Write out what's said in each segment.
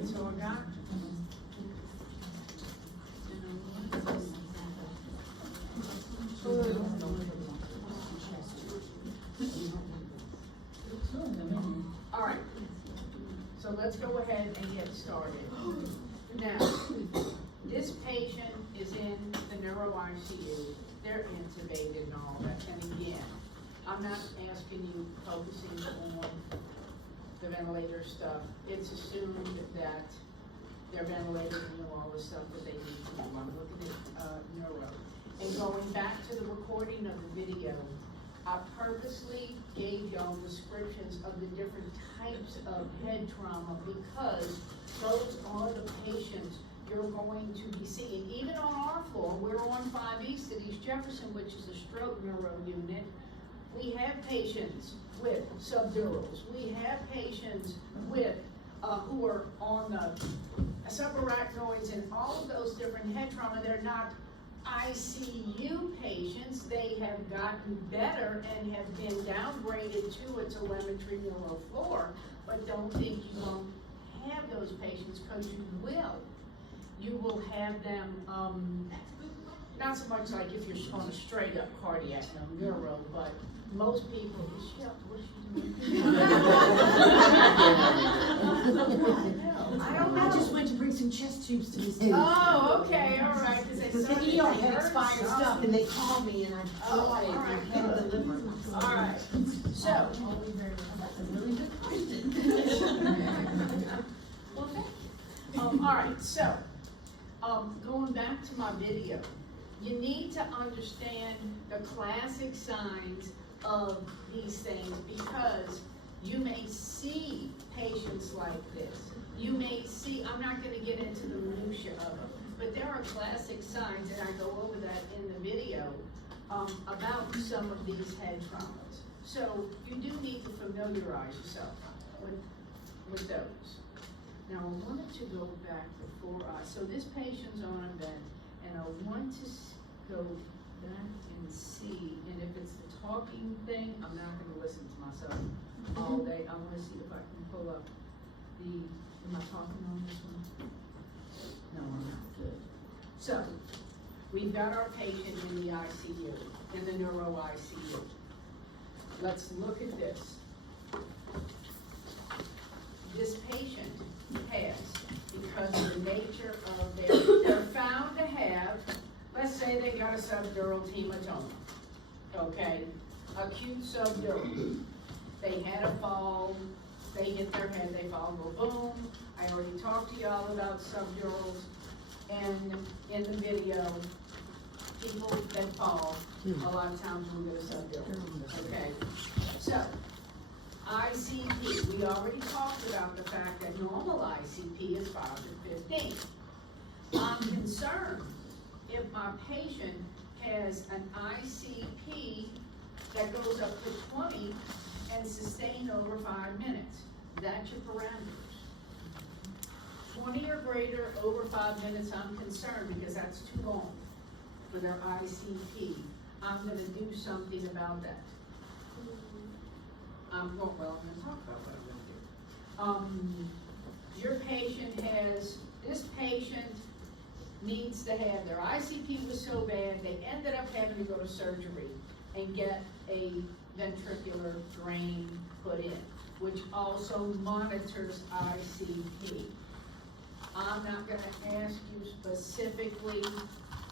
that's all I got. All right, so let's go ahead and get started. Now, this patient is in the neuro ICU. They're intubated and all that. And again, I'm not asking you focusing on the ventilator stuff. It's assumed that they're ventilated and know all the stuff that they need to do. I'm looking at neuro. And going back to the recording of the video, I purposely gave y'all descriptions of the different types of head trauma because those are the patients you're going to be seeing. Even on our floor, we're on 5 East at East Jefferson, which is a stroke neuro unit. We have patients with subdurals. We have patients with who are on the subarachnoids and all of those different head trauma. They're not ICU patients. They have gotten better and have been downgraded to a telemetry neuro floor, but don't think you won't have those patients because you will. You will have them, not so much like if you're on a straight up cardiac neuro, but most people, what's she doing? I just went to bring some chest tubes to this. Oh, okay, all right. Because the ER had expired stuff and they called me and I had to deliver. All right, so. That's a really good question. Well, thank you. All right, so, going back to my video, you need to understand the classic signs of these things because you may see patients like this. You may see, I'm not going to get into the minutia of them, but there are classic signs, and I go over that in the video, about some of these head traumas. So you do need to familiarize yourself with those. Now I wanted to go back before so this patient's on a bed, and I want to go back and see, and if it's the talking thing, I'm not going to listen to myself all day. I want to see if I can pull up am I talking on this one? No, I'm not. Good. So, we've got our patient in the ICU, in the neuro ICU. Let's look at this. This patient has, because of the nature of they're found to have, let's say they got a subdural hematoma, okay? Acute subdural. They had a fall, they hit their head, they fall, go boom. I already talked to y'all about subdurals, and in the video, people that fall, a lot of times will get a subdural, okay? So, ICP, we already talked about the fact that normal ICP is 5 to 15. I'm concerned if my patient has an ICP that goes up to 20 and sustained over 5 minutes. That's your parameters. 20 or greater over 5 minutes, I'm concerned because that's too long for their ICP. I'm going to do something about that. I'm going to talk about what I'm going to do. Your patient this patient needs to have, their ICP was so bad, they ended up having to go to surgery and get a ventricular drain put in, which also monitors ICP. I'm not going to ask you specifically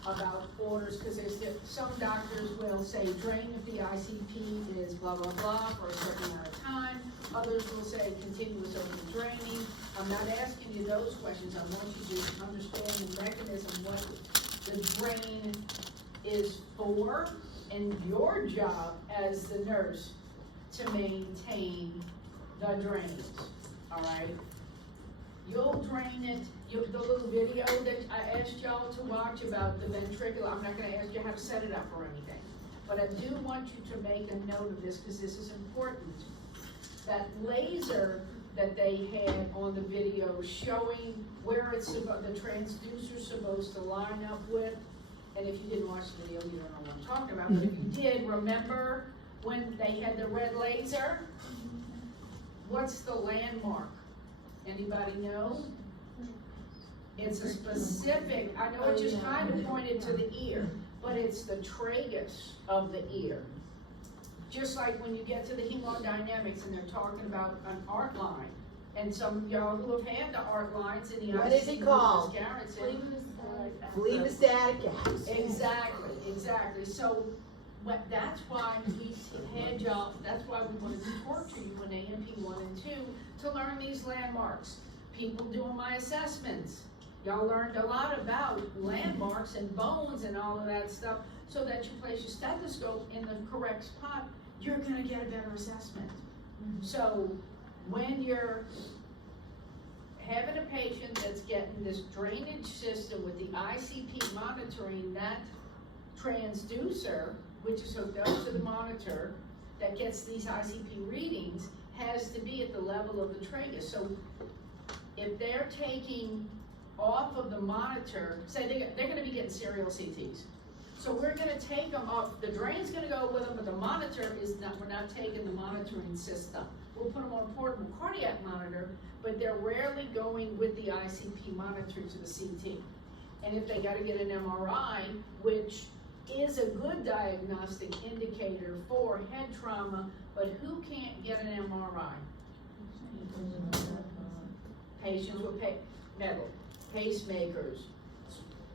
about orders because some doctors will say drain if the ICP is blah, blah, blah for a certain amount of time. Others will say continuous open draining. I'm not asking you those questions. I want you to understand the mechanism, what the drain is for, and your job as the nurse to maintain the drains, all right? You'll drain it. The little video that I asked y'all to watch about the ventricular, I'm not going to ask you how to set it up or anything. But I do want you to make a note of this because this is important. That laser that they had on the video showing where it's the transducer's supposed to line up with, and if you didn't watch the video, you don't know what I'm talking about, but if you did, remember when they had the red laser? What's the landmark? Anybody know? It's a specific, I know it just kind of pointed to the ear, but it's the tragus of the ear. Just like when you get to the hemodynamics and they're talking about an art line, and some of y'all who have had the art lines in the What is it called? Fleebostatic. Exactly. So, that's why we had y'all, that's why we wanted to torture you in AMP 1 and 2 to learn these landmarks. People doing my assessments, y'all learned a lot about landmarks and bones and all of that stuff, so that you place your stethoscope in the correct spot, you're gonna get a better assessment. So, when you're having a patient that's getting this drainage system with the ICP monitoring, that transducer, which is hooked up to the monitor, that gets these ICP readings, has to be at the level of the tragus. So if they're taking off of the monitor, say they're gonna be getting serial CTs. So we're gonna take them off, the drain's gonna go with them, but the monitor is not, we're not taking the monitoring system. We'll put them on a portable cardiac monitor, but they're rarely going with the ICP monitor to the CT. And if they gotta get an MRI, which is a good diagnostic indicator for head trauma, but who can't get an MRI? Patients with metal, pacemakers,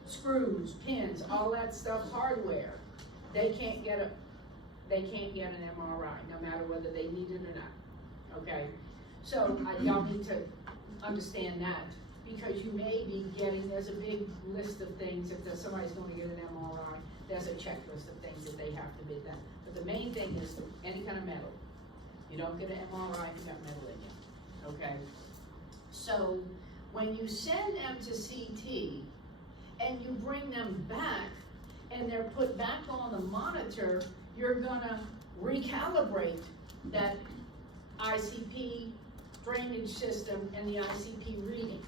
screws, pins, all that stuff, hardware. They can't get an MRI, no matter whether they need it or not. Okay, so y'all need to understand that, because you may be getting, there's a big list of things, if somebody's going to get an MRI, there's a checklist of things that they have to be done. But the main thing is any kind of metal. You don't get an MRI if you got metal in you, okay? So when you send them to CT and you bring them back and they're put back on the monitor, you're gonna recalibrate that ICP drainage system and the ICP reading.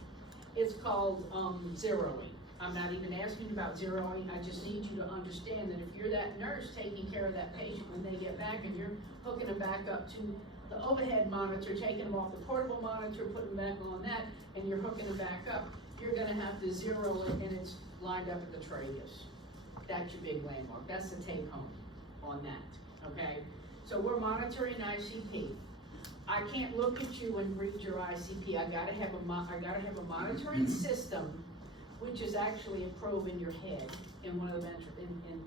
It's called zeroing. I'm not even asking about zeroing, I just need you to understand that if you're that nurse taking care of that patient when they get back and you're hooking them back up to the overhead monitor, taking them off the portable monitor, putting them back on that, and you're hooking them back up, you're gonna have to zero it and it's lined up at the tragus. That's your big landmark, that's the take home on that, okay? So we're monitoring ICP. I can't look at you and read your ICP. I gotta have a monitoring system, which is actually a probe in your head, in one of the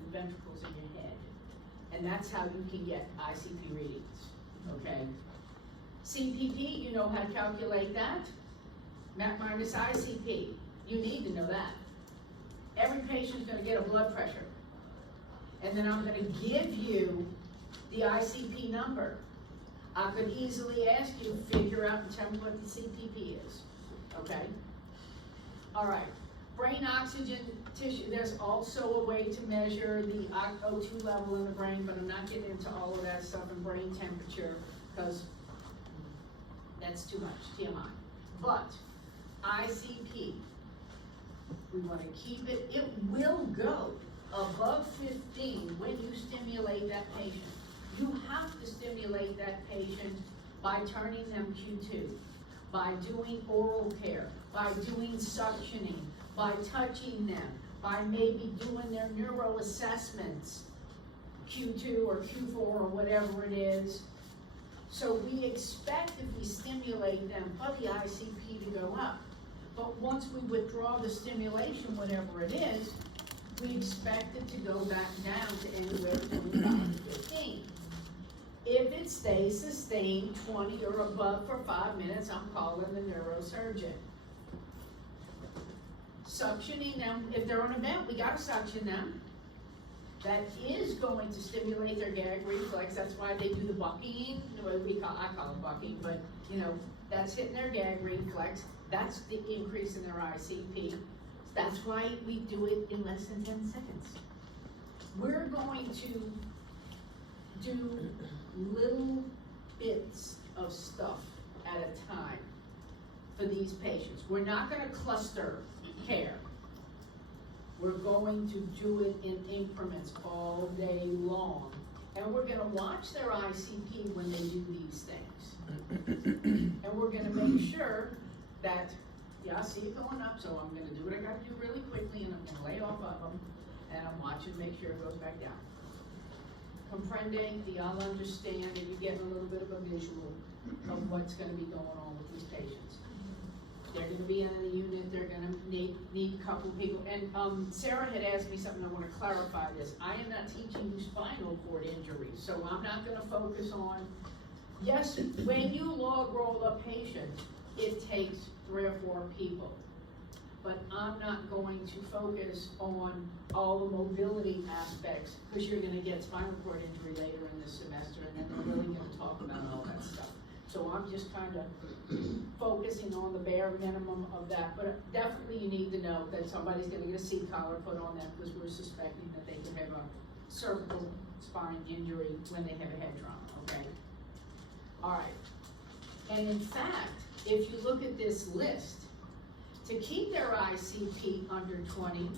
ventricles in your head. And that's how you can get ICP readings, okay? CPP, you know how to calculate that? MAP minus ICP, you need to know that. Every patient's gonna get a blood pressure. And then I'm gonna give you the ICP number. I could easily ask you, figure out and tell me what the CPP is, okay? All right, brain oxygen tissue, there's also a way to measure the O2 level in the brain, but I'm not getting into all of that stuff, and brain temperature, because that's too much, TMI. But ICP, we want to keep it, it will go above 15 when you stimulate that patient. You have to stimulate that patient by turning them Q2, by doing oral care, by doing suctioning, by touching them, by maybe doing their neuro assessments, Q2 or Q4 or whatever it is. So we expect if we stimulate them for the ICP to go up. But once we withdraw the stimulation, whatever it is, we expect it to go back down to anywhere between 5 to 15. If it stays sustained 20 or above for 5 minutes, I'm calling the neurosurgeon. Suctioning them, if they're on a vent, we gotta suction them. That is going to stimulate their gag reflex. That's why they do the bucking. I call it bucking, but you know, that's hitting their gag reflex. That's the increase in their ICP. That's why we do it in less than 10 seconds. We're going to do little bits of stuff at a time for these patients. We're not going to cluster care. We're going to do it in increments all day long. And we're going to watch their ICP when they do these things. And we're going to make sure that Yeah, I see it going up, so I'm gonna do what I gotta do really quickly, and I'm gonna lay off of them, and I'm watching, make sure it goes back down. Comprende, y'all understand, and you're getting a little bit of a visual of what's gonna be going on with these patients. They're gonna be in a unit, they're gonna need a couple people, and, Sarah had asked me something, I wanna clarify this. I am not teaching you spinal cord injuries, so I'm not gonna focus on, yes, when you log roll a patient, it takes 3 or 4 people. But I'm not going to focus on all the mobility aspects, because you're gonna get spinal cord injury later in the semester, and then we're really gonna talk about all that stuff. So I'm just kind of focusing on the bare minimum of that, but definitely you need to know that somebody's gonna get a seat collar put on them, because we're suspecting that they could have a cervical spine injury when they have a head trauma, okay? All right, and in fact, if you look at this list, to keep their ICP under 20,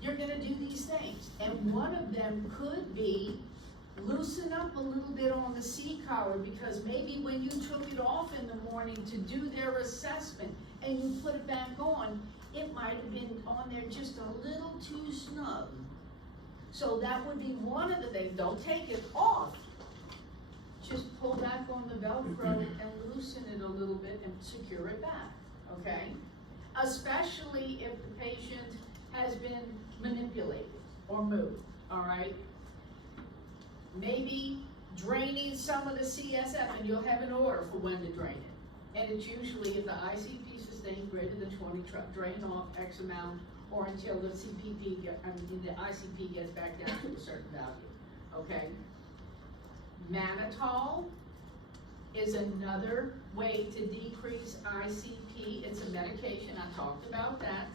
you're gonna do these things. And one of them could be loosen up a little bit on the C-collar, because maybe when you took it off in the morning to do their assessment and you put it back on, it might have been on there just a little too snug. So that would be one of the things. Don't take it off. Just pull back on the Velcro and loosen it a little bit and secure it back, okay? Especially if the patient has been manipulated or moved, all right? Maybe draining some of the CSF, and you'll have an order for when to drain it. And it's usually if the ICP sustains greater than 20, drain off X amount, or until the the ICP gets back down to a certain value, okay? Mannitol is another way to decrease ICP. It's a medication, I talked about that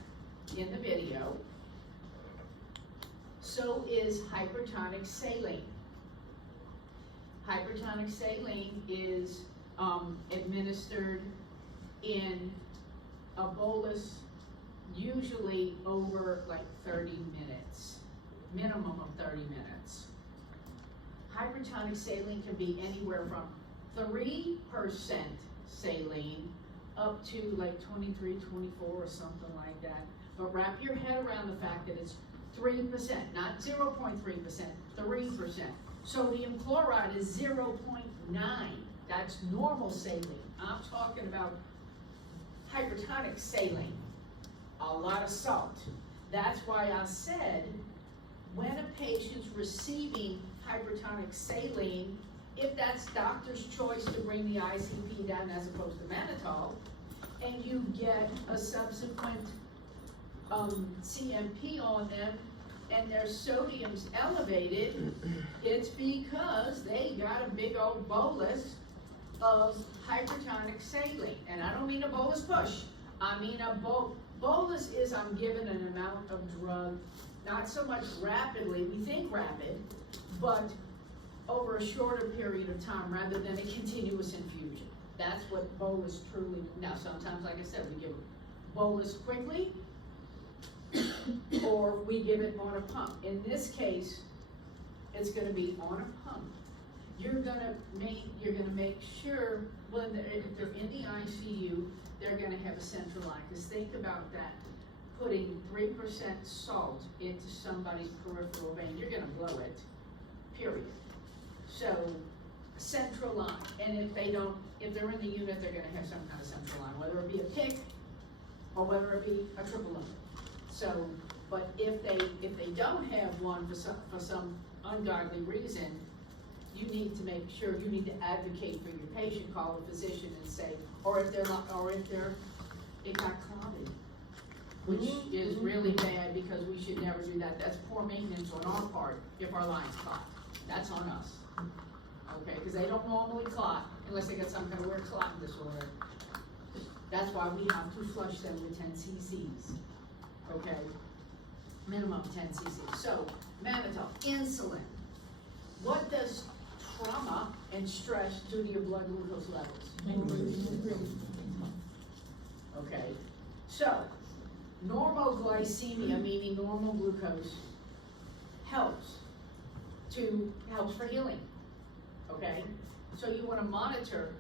in the video. So is hypertonic saline. Hypertonic saline is administered in a bolus, usually over like 30 minutes, minimum of 30 minutes. Hypertonic saline can be anywhere from 3% saline up to like 23, 24 or something like that. But wrap your head around the fact that it's 3%, not 0.3%, 3%. Sodium chloride is 0.9. That's normal saline. I'm talking about hypertonic saline, a lot of salt. That's why I said when a patient's receiving hypertonic saline, if that's doctor's choice to bring the ICP down as opposed to mannitol, and you get a subsequent CMP on them and their sodium's elevated, it's because they got a big old bolus of hypertonic saline. And I don't mean a bolus push. I mean a bolus is I'm given an amount of drug, not so much rapidly, we think rapid, but over a shorter period of time rather than a continuous infusion. That's what bolus truly, now sometimes, like I said, we give bolus quickly, or we give it on a pump. In this case, it's gonna be on a pump. You're gonna make sure, well, if they're in the ICU, they're gonna have a central line, because think about that. Putting 3% salt into somebody's peripheral vein, you're gonna blow it, period. So, central line, and if they're in the unit, they're gonna have some kind of central line, whether it be a PIC or whether it be a triple lumbar. So, but if they don't have one for some ungodly reason, you need to make sure, you need to advocate for your patient, call a physician and say, or if it got clotted, which is really bad, because we should never do that. That's poor maintenance on our part if our line's clot. That's on us. Okay, because they don't normally clot unless they got some kind of weird clotting disorder. That's why we have to flush them with 10 cc's. Okay, minimum 10 cc's. So, mannitol, insulin. What does trauma and stress do to your blood glucose levels? Okay, so normoglycemia, meaning normal glucose, helps for healing. Okay, so you want to monitor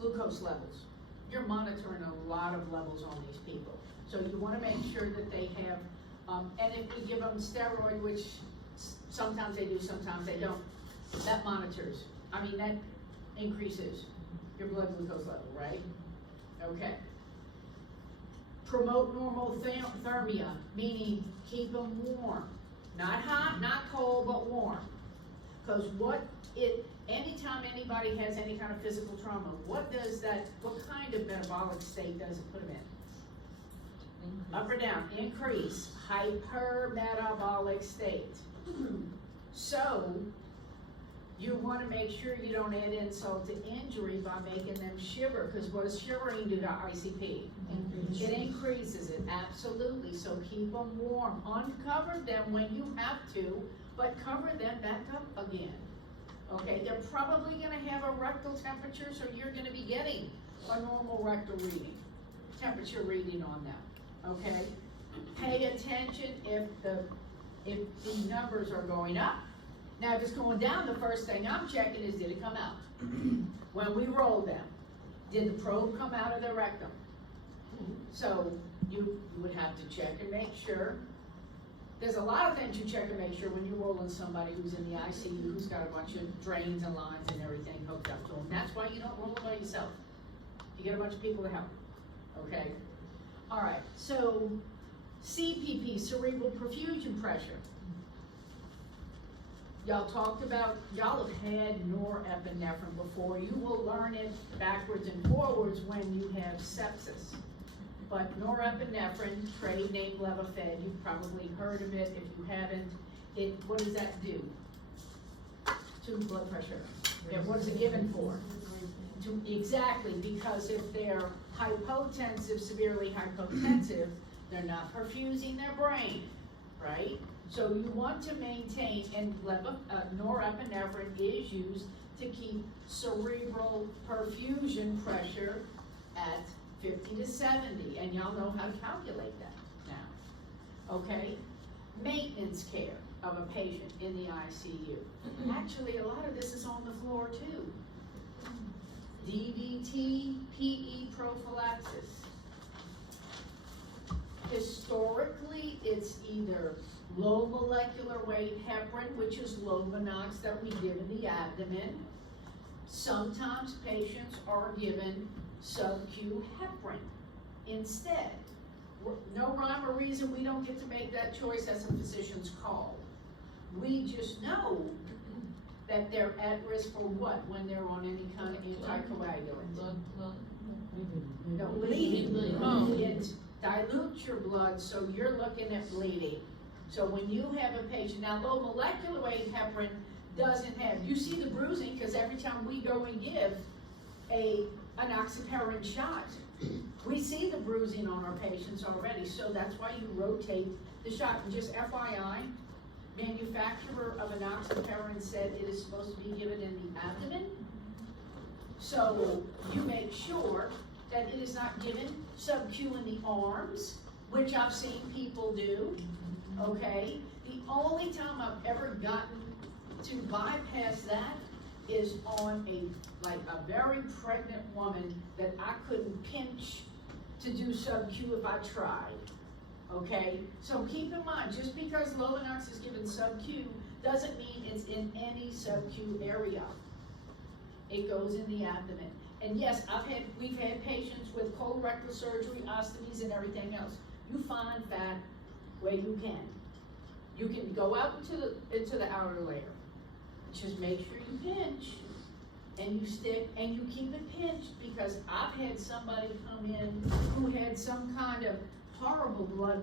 glucose levels. you're monitoring a lot of levels on these people. So you wanna make sure that they have, and if we give them steroid, which sometimes they do, sometimes they don't, that monitors, that increases your blood glucose level, right? Okay. Promote normal thermia, meaning keep them warm. Not hot, not cold, but warm. Because anytime anybody has any kind of physical trauma, what kind of metabolic state does it put them in? Up or down? Increase. Hypermetabolic state. So, you want to make sure you don't add insult to injury by making them shiver, because what does shivering do to ICP? It increases it, absolutely. So keep them warm. Uncover them when you have to, but cover them back up again. Okay, they're probably going to have a rectal temperature, so you're going to be getting a normal rectal temperature reading on them. Okay, pay attention if the numbers are going up. Now, if it's going down, the first thing I'm checking is, did it come out? When we roll them, did the probe come out of the rectum? So you would have to check and make sure. There's a lot of things you check and make sure when you're rolling somebody who's in the ICU, who's got a bunch of drains and lines and everything hooked up to them. That's why you don't roll it by yourself. You get a bunch of people to help. Okay? All right, so CPP, cerebral perfusion pressure. Y'all have had norepinephrine before. You will learn it backwards and forwards when you have sepsis. But norepinephrine, trade name Levophed, you've probably heard of it. If you haven't, what does that do to blood pressure? Yeah, what is it given for? Exactly, because if they're hypotensive, severely hypotensive, they're not perfusing their brain, right? So you want to maintain, and norepinephrine is used to keep cerebral perfusion pressure at 50 to 70, and y'all know how to calculate that now, okay? Maintenance care of a patient in the ICU. Actually, a lot of this is on the floor too. DVT, PE prophylaxis. Historically, it's either low molecular weight heparin, which is Lovenox that we give in the abdomen. Sometimes patients are given sub-Q heparin instead. No rhyme or reason, we don't get to make that choice. That's a physician's call. We just know that they're at risk for what when they're on any kind of anticoagulant. No, bleeding. It dilutes your blood, so you're looking at bleeding. So when you have a patient, now low molecular weight heparin doesn't have, you see the bruising because every time we go and give an enoxaparin shot, we see the bruising on our patients already, so that's why you rotate the shot. And just FYI, manufacturer of enoxaparin said it is supposed to be given in the abdomen, so you make sure that it is not given sub-Q in the arms, which I've seen people do, okay? The only time I've ever gotten to bypass that is on a very pregnant woman that I couldn't pinch to do sub-Q if I tried, okay? So keep in mind, just because Lovenox is given sub-Q doesn't mean it's in any sub-Q area. It goes in the abdomen. And yes, we've had patients with colorectal surgery, ostomies, and everything else. You find fat where you can. You can go out into the outer layer. Just make sure you pinch, and you stick, and you keep it pinched, because I've had somebody come in who had some kind of horrible blood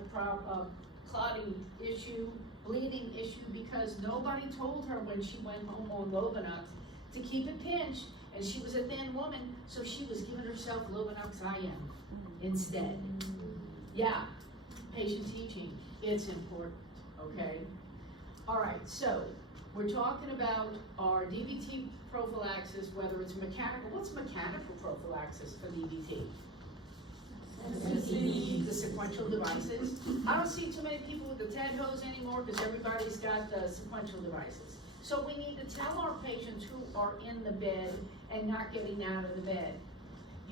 clotting issue, bleeding issue, because nobody told her when she went home on Lovenox to keep it pinched, and she was a thin woman, so she was giving herself Lovenox IM instead. Yeah, patient teaching, it's important, okay? All right, so we're talking about our DVT prophylaxis, whether it's mechanical. What's mechanical prophylaxis for DVT? The sequential devices. I don't see too many people with the TED hose anymore because everybody's got the sequential devices. So we need to tell our patients who are in the bed and not getting out of the bed.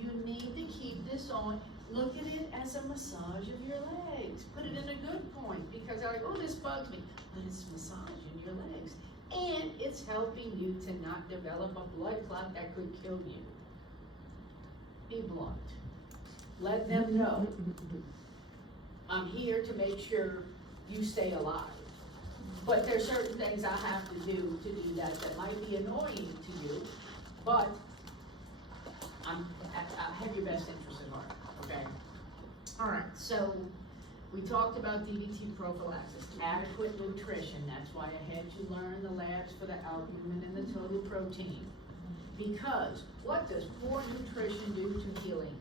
you need to keep this on. Look at it as a massage of your legs. Put it in a good point, because they're like, oh, this bugs me. But it's massaging your legs. And it's helping you to not develop a blood clot that could kill you. Be blunt. Let them know, I'm here to make sure you stay alive. But there's certain things I have to do that might be annoying to you, but I have your best interest in heart, okay? All right, so we talked about DVT prophylaxis, adequate nutrition. That's why I had you learn the labs for the albumin and the total protein. Because what does poor nutrition do to healing?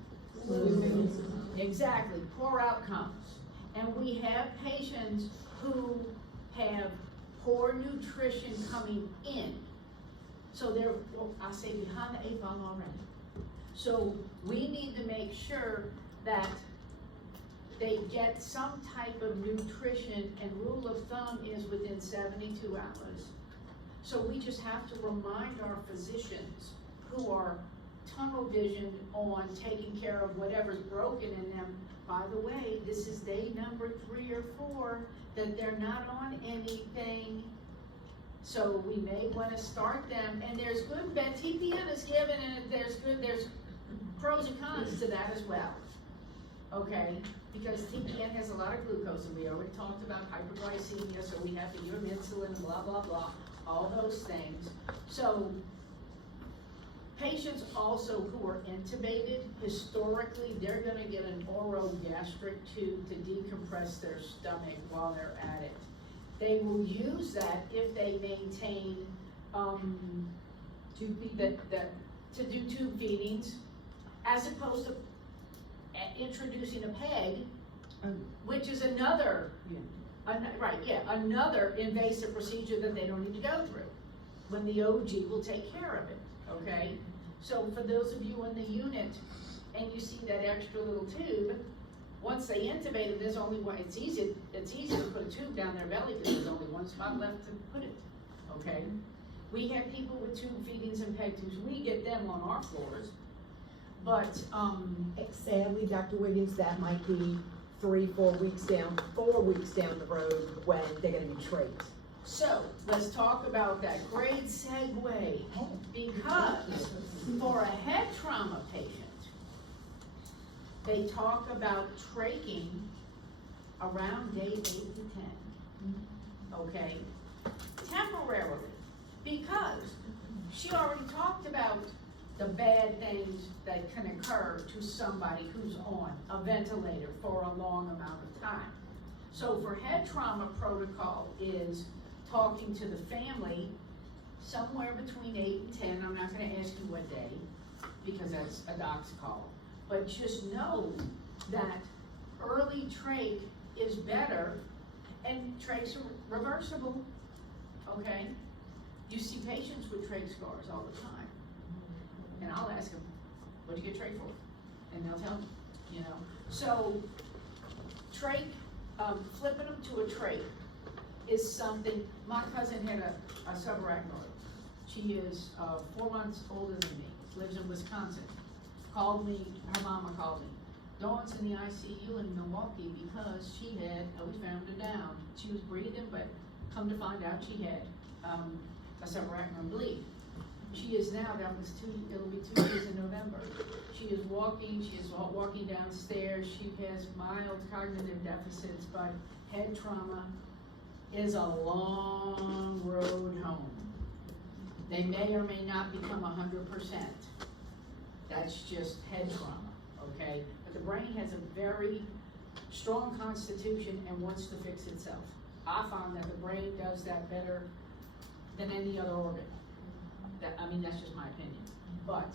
Exactly, poor outcomes. And we have patients who have poor nutrition coming in. So they're, well, I say behind the 8 ball already. So we need to make sure that they get some type of nutrition, and rule of thumb is within 72 hours. So we just have to remind our physicians who are tunnel vision on taking care of whatever's broken in them. By the way, this is day number 3 or 4 that they're not on anything. So we may want to start them, and there's good, TPN is given, and there's pros and cons to that as well. Okay, because TPN has a lot of glucose, and we already talked about hyperglycemia, so we have to give them insulin, blah, blah, blah, all those things. So patients also who are intubated, historically, they're gonna get an orogastric tube to decompress their stomach while they're at it. They will use that if they maintain, to do tube feedings, as opposed to introducing a PEG, which is another, another invasive procedure that they don't need to go through, when the OG will take care of it, okay? So for those of you in the unit, and you see that extra little tube, once they intubate it, there's only one, it's easy to put a tube down their belly because there's only one spot left to put it, okay? We have people with tube feedings and PEG tubes, we get them on our floors, but, sadly, Dr. Williams, that might be 4 weeks down the road when they're gonna be trached. so, let's talk about that. Great segue, because for a head trauma patient, they talk about tracheing around day 8 to 10, okay? Temporarily, because she already talked about the bad things that can occur to somebody who's on a ventilator for a long amount of time. So for head trauma, protocol is talking to the family somewhere between 8 and 10. I'm not gonna ask you what day, because that's a doc's call. But just know that early trach is better, and trachs are reversible, okay? You see patients with trach scars all the time. And I'll ask them, what'd you get trach for? And they'll tell me, you know. So, trach, flipping them to a trach is something. My cousin had a subarachnoid. She is 4 months older than me, lives in Wisconsin. Called me, her mama called me. Dawn's in the ICU in Milwaukee because we found her down. She was breathing, but come to find out she had a subarachnoid bleed. She is now, it'll be 2 years in November. She is walking downstairs. She has mild cognitive deficits, but head trauma is a long road home. They may or may not become 100%. That's just head trauma, okay? But the brain has a very strong constitution and wants to fix itself. I found that the brain does that better than any other organ. That's just my opinion. But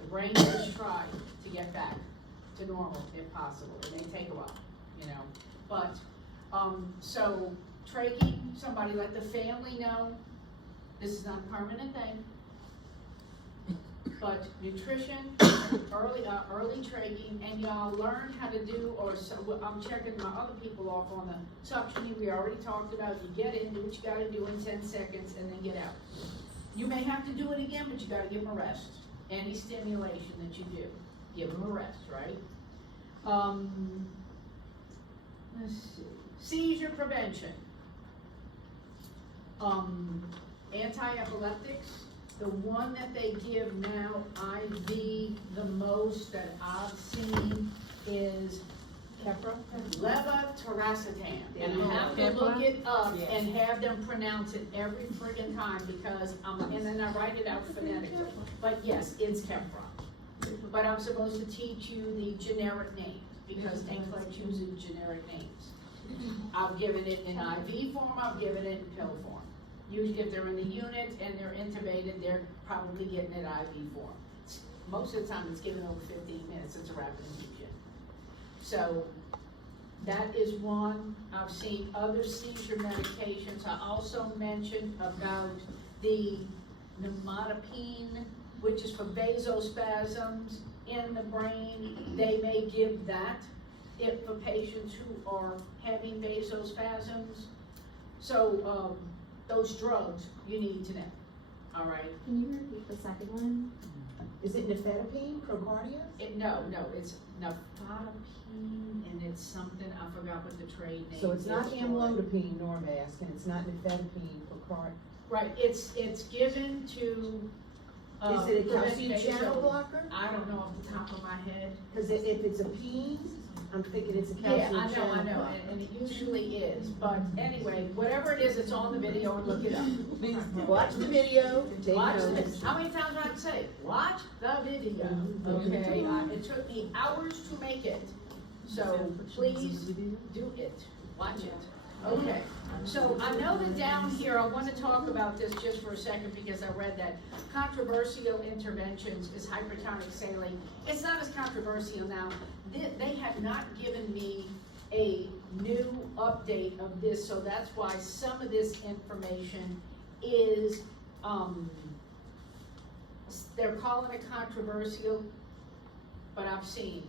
the brain does try to get back to normal if possible. It may take a while, you know. But, so traching, somebody let the family know this is not a permanent thing. But nutrition, early traching, and y'all learn how to do, I'm checking my other people off on the suctioning we already talked about. You get in, do what you gotta do in 10 seconds, and then get out. You may have to do it again, but you gotta give them a rest. Any stimulation that you do. give them a rest, right? Let's see, seizure prevention. Anti-epileptics, the one that they give now IV the most that I've seen is Keppra? levetiracetam. And I have to look it up and have them pronounce it every friggin' time because and then I write it out phonetically. But yes, it's Keppra. But I'm supposed to teach you the generic names because NCLEX uses generic names. I've given it in IV form, I've given it in pill form. Usually if they're in the unit and they're intubated, they're probably getting it IV form. Most of the time it's given over 15 minutes, it's a rapid infusion. So that is one. I've seen other seizure medications. I also mentioned about the nimodipine, which is for vasospasms in the brain. They may give that if for patients who are having vasospasms. So those drugs you need to know. All right. Can you repeat the second one? Is it nifedipine, Procardia? No, it's nifedipine, and it's something, I forgot what the trade name is. So it's not for it. amlodipine, Norvasc, and it's not nifedipine, Procardia. Right, it's given to, Is it a prevent calcium channel vaso- blocker? I don't know off the top of my head. Cause if it's a peen, I'm thinking it's a Yeah, calcium channel I know, blocker. and it usually is, but anyway, whatever it is, it's on the video and look it up. Watch the video, take Watch notes. this, how many times do I have to say, watch the video, okay? It took me hours to make it, so please do it, watch it. Okay, so I know that down here, I want to talk about this just for a second because I read that controversial interventions is hypertonic saline. It's not as controversial now. They have not given me a new update of this, so that's why some of this information is, they're calling it controversial, but I've seen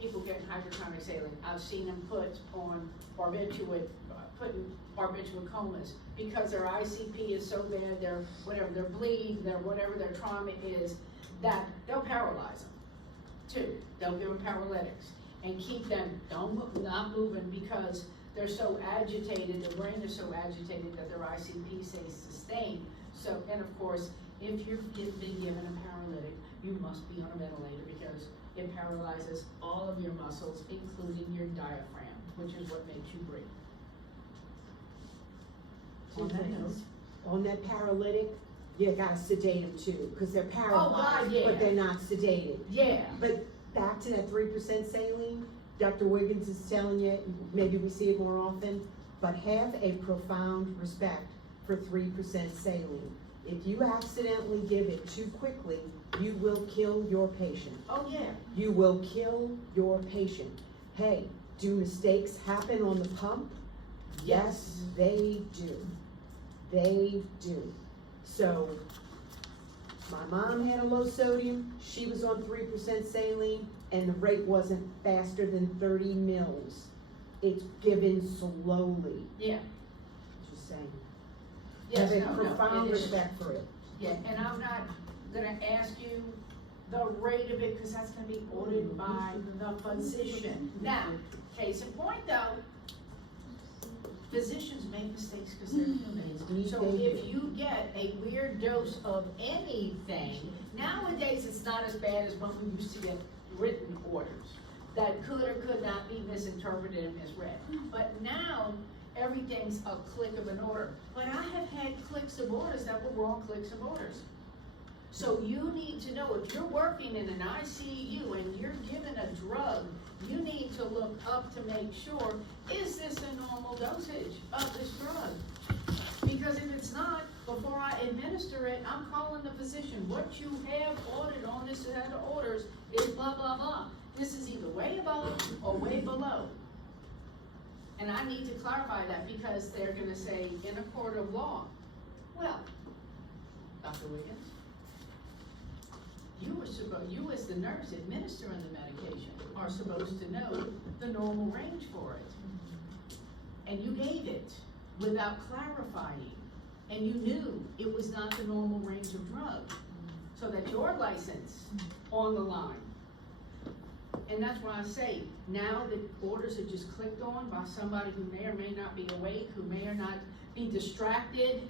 people getting hypertonic saline. I've seen them put on putting barbiturate comas because their ICP is so bad, their bleed, their whatever their trauma is, that they'll paralyze them too. They'll give them paralytics and keep them not moving because they're so agitated, their brain is so agitated that their ICP stays sustained. So, and of course, if you've been given a paralytic, you must be on a ventilator because it paralyzes all of your muscles, including your diaphragm, which is what makes you breathe. On that paralytic, you gotta sedate them too, cause they're paralyzed, yeah. but they're not sedated. Yeah. But back to that 3% saline, Dr. Wiggins is telling you, maybe we see it more often, but have a profound respect for 3% saline. If you accidentally give it too quickly, you will kill your patient. Oh, yeah. You will kill your patient. Hey, do mistakes happen on the pump? Yes, they do. They do. So, my mom had a low sodium, she was on 3% saline, and the rate wasn't faster than 30 mils. It's given slowly, Yeah. just saying. Yes, Have a no, profound it is. respect for it. Yeah, and I'm not gonna ask you the rate of it, because that's gonna be ordered by the physician. Now, case in point though, physicians make mistakes because they're human. So if you get a weird dose of anything, nowadays it's not as bad as when we used to get written orders that could or could not be misinterpreted and misread. But now, everything's a click of an order. But I have had clicks of orders that were wrong clicks of orders. So you need to know, if you're working in an ICU and you're given a drug, you need to look up to make sure, is this a normal dosage of this drug? Because if it's not, before I administer it, I'm calling the physician. What you have ordered on this set of orders is blah, blah, blah. This is either way above or way below. And I need to clarify that because they're gonna say, in a court of law, well, Dr. Wiggins, you as the nurse administering the medication are supposed to know the normal range for it. And you gave it without clarifying, and you knew it was not the normal range of drug, so that your license on the line. And that's why I say, now that orders are just clicked on by somebody who may or may not be awake, who may or not be distracted,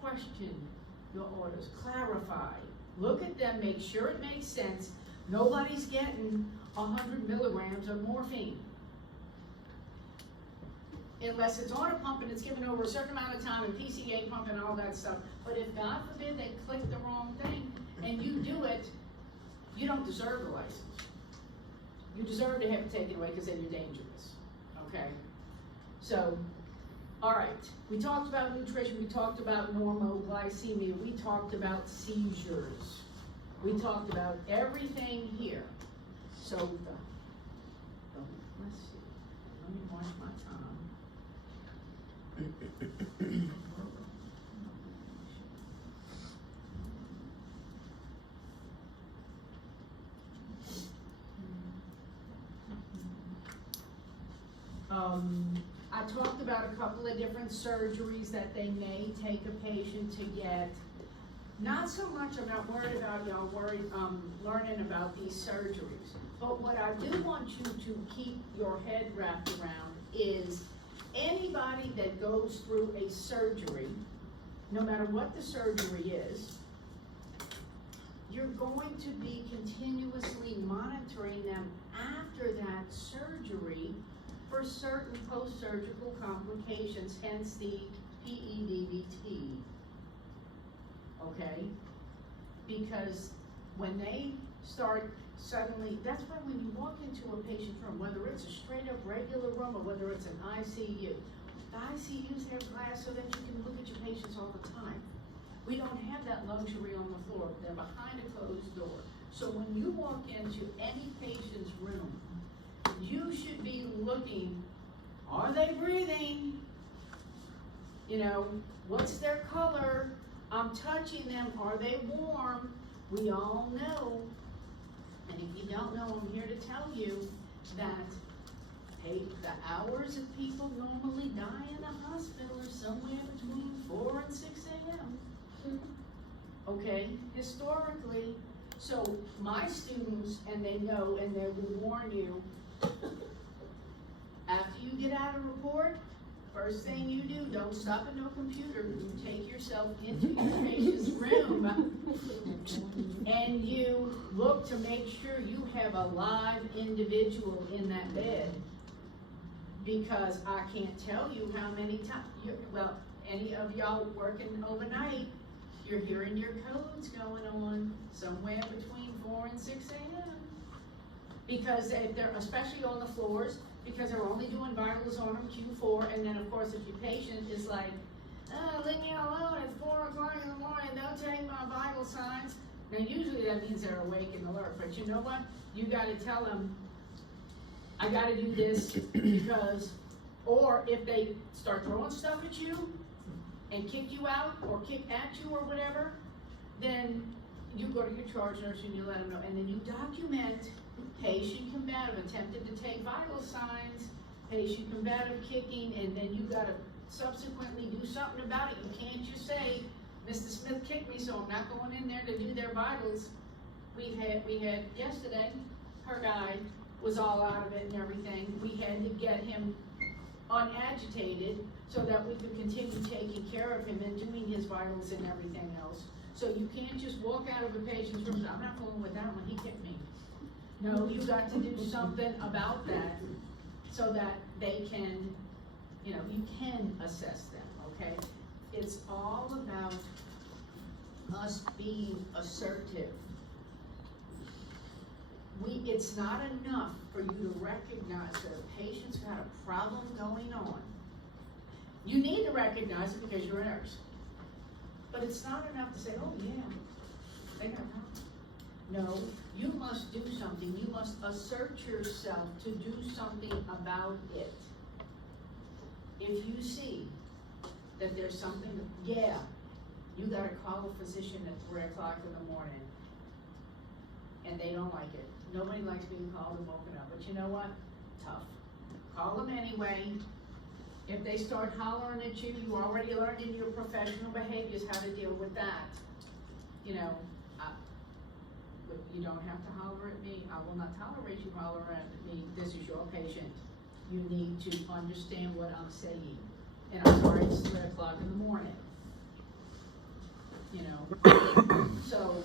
question your orders, clarify, look at them, make sure it makes sense. Nobody's getting 100 milligrams of morphine. Unless it's on a pump and it's given over a certain amount of time and PCA pump and all that stuff. But if God forbid they click the wrong thing and you do it, you don't deserve the license. You deserve to have it taken away because then you're dangerous, okay? So, all right, we talked about nutrition, we talked about normoglycemia, we talked about seizures, we talked about everything here. So, let's see, let me watch my time. I talked about a couple of different surgeries that they may take a patient to get. Not so much, I'm not worried about y'all learning about these surgeries. But what I do want you to keep your head wrapped around is anybody that goes through a surgery, no matter what the surgery is, you're going to be continuously monitoring them after that surgery for certain post-surgical complications, hence the PEDVT, okay? Because when they start suddenly, that's why when you walk into a patient's room, whether it's a straight up regular room or whether it's an ICU, the ICUs have glass so that you can look at your patients all the time. We don't have that luxury on the floor. They're behind a closed door. So when you walk into any patient's room, you should be looking, are they breathing? You know, what's their color? I'm touching them, are they warm? We all know, and if you don't know, I'm here to tell you that, hey, the hours that people normally die in the hospital are somewhere between 4 and 6 a.m. Okay, historically. So my students, and they know, and they will warn you, after you get out a report, first thing you do, don't stop at no computer. You take yourself into your patient's room and you look to make sure you have a live individual in that bed. Because I can't tell you how many times, well, any of y'all working overnight, you're hearing your codes going on somewhere between 4 and 6 a.m. Because if they're, especially on the floors, because they're only doing vitals on them, Q4, and then of course if your patient is like, oh, leave me alone, it's 4 o'clock in the morning, don't take my vital signs. Now usually that means they're awake and alert, but you know what? You gotta tell them, I gotta do this because, or if they start throwing stuff at you and kick you out or kick at you or whatever, then you go to your charge nurse and you let them know, and then you document patient combative, attempted to take vital signs, patient combative kicking, and then you gotta subsequently do something about it. You can't just say, Mr. Smith kicked me, so I'm not going in there to do their vitals. We had yesterday, her guy was all out of it and everything. We had to get him unagitated so that we could continue taking care of him and doing his vitals and everything else. So you can't just walk out of a patient's room and say, I'm not fooling with that one, he kicked me. No, you got to do something about that so that they can, you know, you can assess them, okay? It's all about us being assertive. It's not enough for you to recognize that a patient's got a problem going on. You need to recognize it because you're a nurse. But it's not enough to say, oh yeah, they got a problem. No, you must do something. You must assert yourself to do something about it. If you see that there's something, yeah, you gotta call a physician at 3 o'clock in the morning and they don't like it. Nobody likes being called and woken up, but you know what? Tough. Call them anyway. If they start hollering at you, you already learned in your professional behaviors how to deal with that. You know, but you don't have to holler at me. I will not tolerate you hollering at me. This is your patient. You need to understand what I'm saying. And I'm sorry it's 3 o'clock in the morning. You know? So,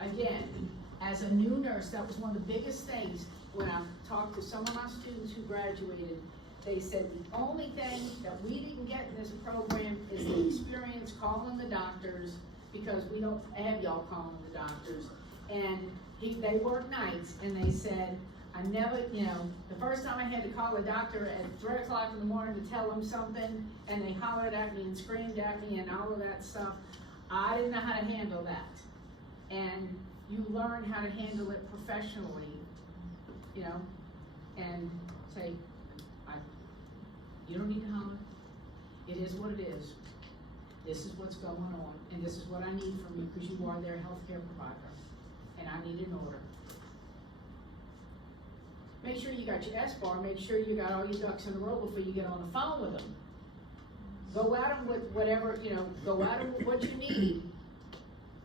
again, as a new nurse, that was one of the biggest things when I talked to some of my students who graduated. They said the only thing that we didn't get in this program is the experience calling the doctors, because we don't have y'all calling the doctors. And they work nights, and they said, I never, you know, the first time I had to call a doctor at 3 o'clock in the morning to tell them something, and they hollered at me and screamed at me and all of that stuff, I didn't know how to handle that. And you learn how to handle it professionally, you know, and say, you don't need to holler. It is what it is. This is what's going on, and this is what I need from you, because you are their healthcare provider, and I need an order. Make sure you got your S-bar, make sure you got all your ducks in a row before you get on the phone with them. Go at them with whatever, you know, go at them with what you need.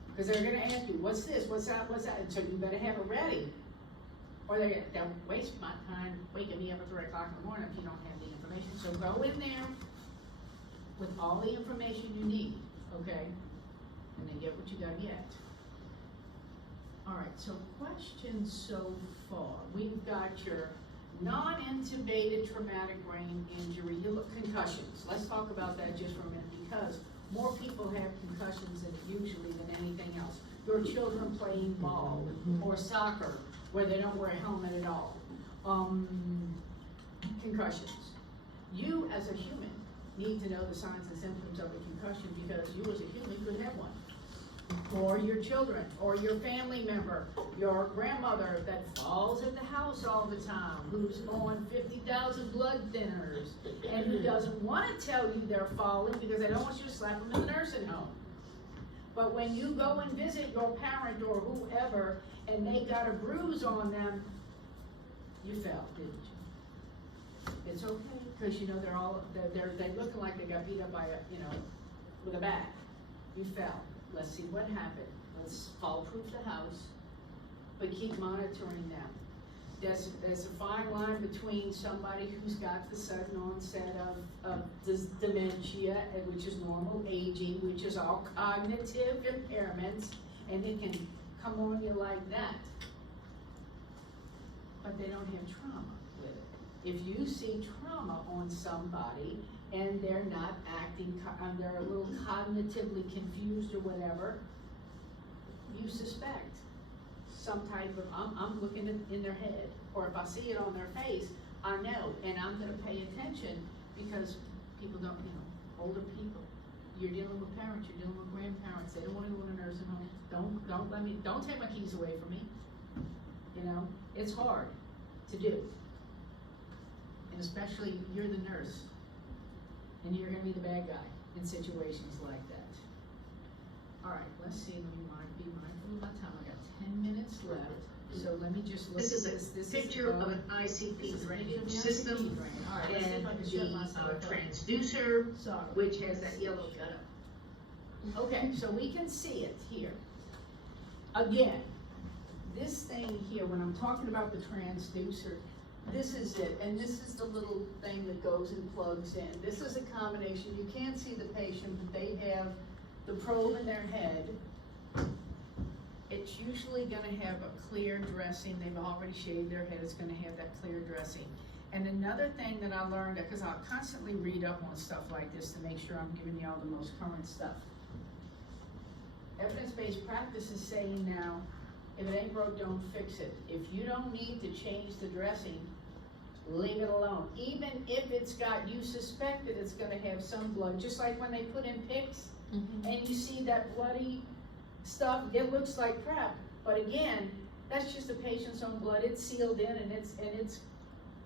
Because they're gonna ask you, what's this, what's that, and so you better have it ready. Or they'll waste my time waking me up at 3 o'clock in the morning if you don't have the information. So go in there with all the information you need, okay? And then get what you gotta get. All right, so questions so far. We've got your non-intubated traumatic brain injury, you look concussions. Let's talk about that just for a minute, because more people have concussions usually than anything else. Your children playing ball or soccer where they don't wear a helmet at all. Concussions. You as a human need to know the signs and symptoms of a concussion, because you as a human could have one. Or your children, or your family member, your grandmother that falls in the house all the time, who's on 50,000 blood thinners, and who doesn't want to tell you they're falling because they don't want you to slap them in the nursing home. But when you go and visit your parent or whoever, and they got a bruise on them, you fell, didn't you? It's okay, because you know they're looking like they got beat up by a, you know, with a bat. You fell. Let's see what happened. Let's fall-proof the house, but keep monitoring them. There's a fine line between somebody who's got the sudden onset of this dementia, which is normal aging, which is all cognitive impairments, and it can come on you like that. But they don't have trauma with it. If you see trauma on somebody, and they're not acting, they're a little cognitively confused or whatever, you suspect some type of, I'm looking in their head, or if I see it on their face, I know, and I'm gonna pay attention, because people don't, you know, older people, you're dealing with parents, you're dealing with grandparents, they don't wanna go in a nursing home, don't take my keys away from me, you know, it's hard to do, and especially you're the nurse, and you're gonna be the bad guy in situations like that. All right, let's see, let me be mindful of my time. I got 10 minutes left, so let me just look This at is this. a picture of an ICP drainage system All right, let's see and if I can shut myself the up. transducer, Sorry. which has that yellow gutter. Okay, so we can see it here. Again, this thing here, when I'm talking about the transducer, this is it, and this is the little thing that goes and plugs in. This is a combination, you can't see the patient, but they have the probe in their head. It's usually gonna have a clear dressing, they've already shaved their head, it's gonna have that clear dressing. And another thing that I learned, because I'll constantly read up on stuff like this to make sure I'm giving y'all the most current stuff. Evidence-based practice is saying now, if it ain't broke, don't fix it. If you don't need to change the dressing, leave it alone. Even if it's got, you suspect that it's gonna have some blood, just like when they put in PICCs, and you see that bloody stuff, it looks like crap. But again, that's just the patient's own blood, it's sealed in, and it's,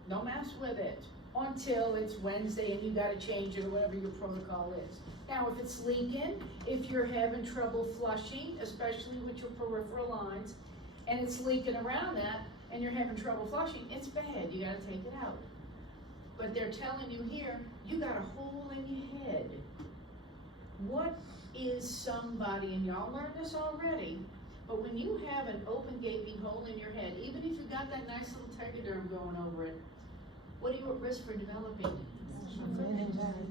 don't mess with it until it's Wednesday and you gotta change it or whatever your protocol is. Now, if it's leaking, if you're having trouble flushing, especially with your peripheral lines, and it's leaking around that, and you're having trouble flushing, it's bad, you gotta take it out. But they're telling you here, you got a hole in your head. What is somebody, and y'all learned this already, But when you have an open gaping hole in your head, even if you got that nice little tegaderm going over it, what are you at risk for developing?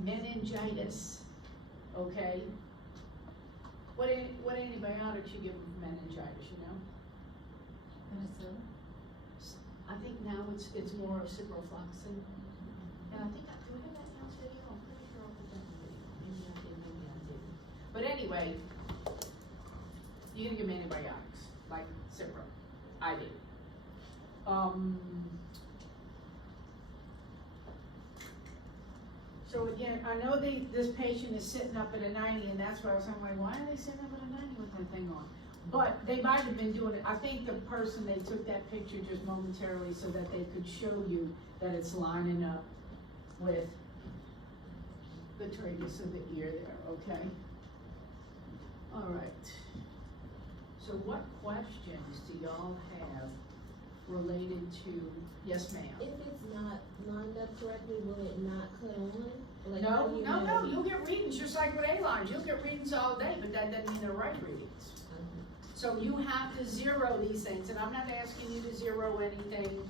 Meningitis, okay? What antibiotics you give them for meningitis, you know? I think now it's more of ciprofloxacin. And I think, do we have that in house video? I'm pretty sure I'll put that in the video. Maybe I did, maybe I didn't. But anyway, you're gonna give them antibiotics, like Cipro. I did. So again, I know this patient is sitting up at a 90, and that's why I was like, why are they sitting up at a 90 with that thing on? But they might have been doing it, I think the person, they took that picture just momentarily so that they could show you that it's lining up with the tragus of the ear there, okay? All right. So what questions do y'all have related to, yes ma'am? If it's not lined up correctly, will it not cut on? Like, how do you know? No, you'll get readings just like with A-lines. You'll get readings all day, but that doesn't mean they're right readings. So you have to zero these things, and I'm not asking you to zero anything,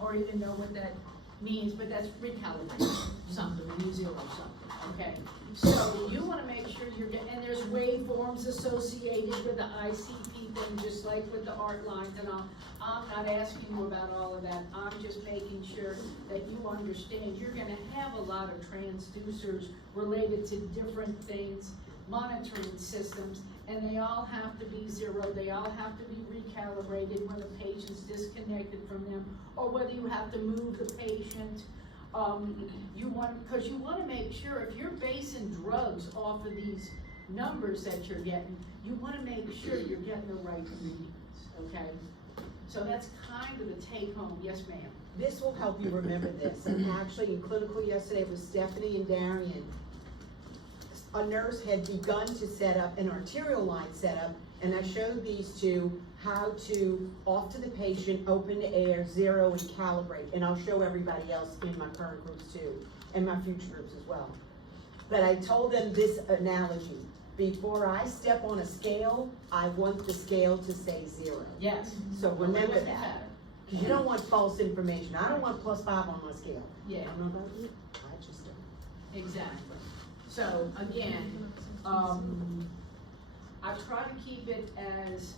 or even know what that means, but that's recalibrating something, when you zero something, okay? So you wanna make sure you're getting, and there's waveforms associated with the ICP thing, just like with the art lines and all. I'm not asking you about all of that, I'm just making sure that you understand you're gonna have a lot of transducers related to different things, monitoring systems, and they all have to be zero, they all have to be recalibrated when the patient's disconnected from them, or whether you have to move the patient. Because you want to make sure if you're basing drugs off of these numbers that you're getting, you want to make sure you're getting the right readings, okay? So that's kind of the take home. Yes, ma'am. This will help you remember this, and actually in clinical yesterday with Stephanie and Darian, a nurse had begun to set up an arterial line setup, and I showed these two how to, off to the patient, open to air, zero, and calibrate. And I'll show everybody else in my current groups too, and my future groups as well. But I told them this analogy. Before I step on a scale, I want the scale to say zero. Yes. So remember that. Because you don't want false information. I don't want +5 on my scale. Yeah. I don't know about you, I just don't. Exactly. So again, I try to keep it as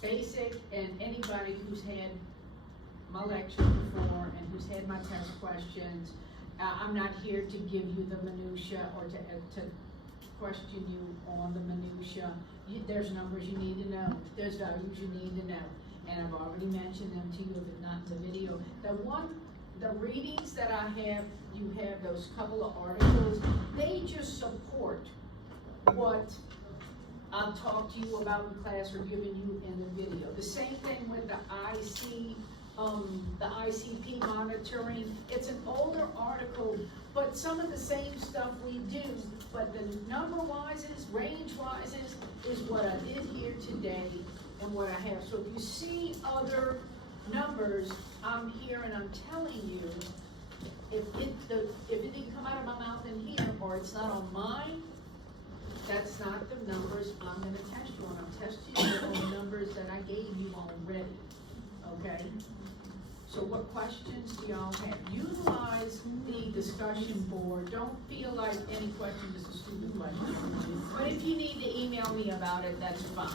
basic, and anybody who's had my lecture before and who's had my test questions, I'm not here to give you the minutia or to question you on the minutia. There's numbers you need to know, there's values you need to know, and I've already mentioned them to you, if not in the video. The readings that I have, you have those couple of articles, they just support what I've talked to you about in class or given you in the video. The same thing with the ICP monitoring. It's an older article, but some of the same stuff we do, but the number wises, range wises is what I did here today and what I have. So if you see other numbers, I'm here and I'm telling you, if it didn't come out of my mouth in here, or it's not on mine, that's not the numbers I'm gonna test you on. I'm testing you on the numbers that I gave you already, okay? So what questions do y'all have? Utilize the discussion board. Don't feel like any question is a stupid question. But if you need to email me about it, that's fine.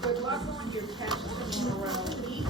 Good luck on your test tomorrow. Eat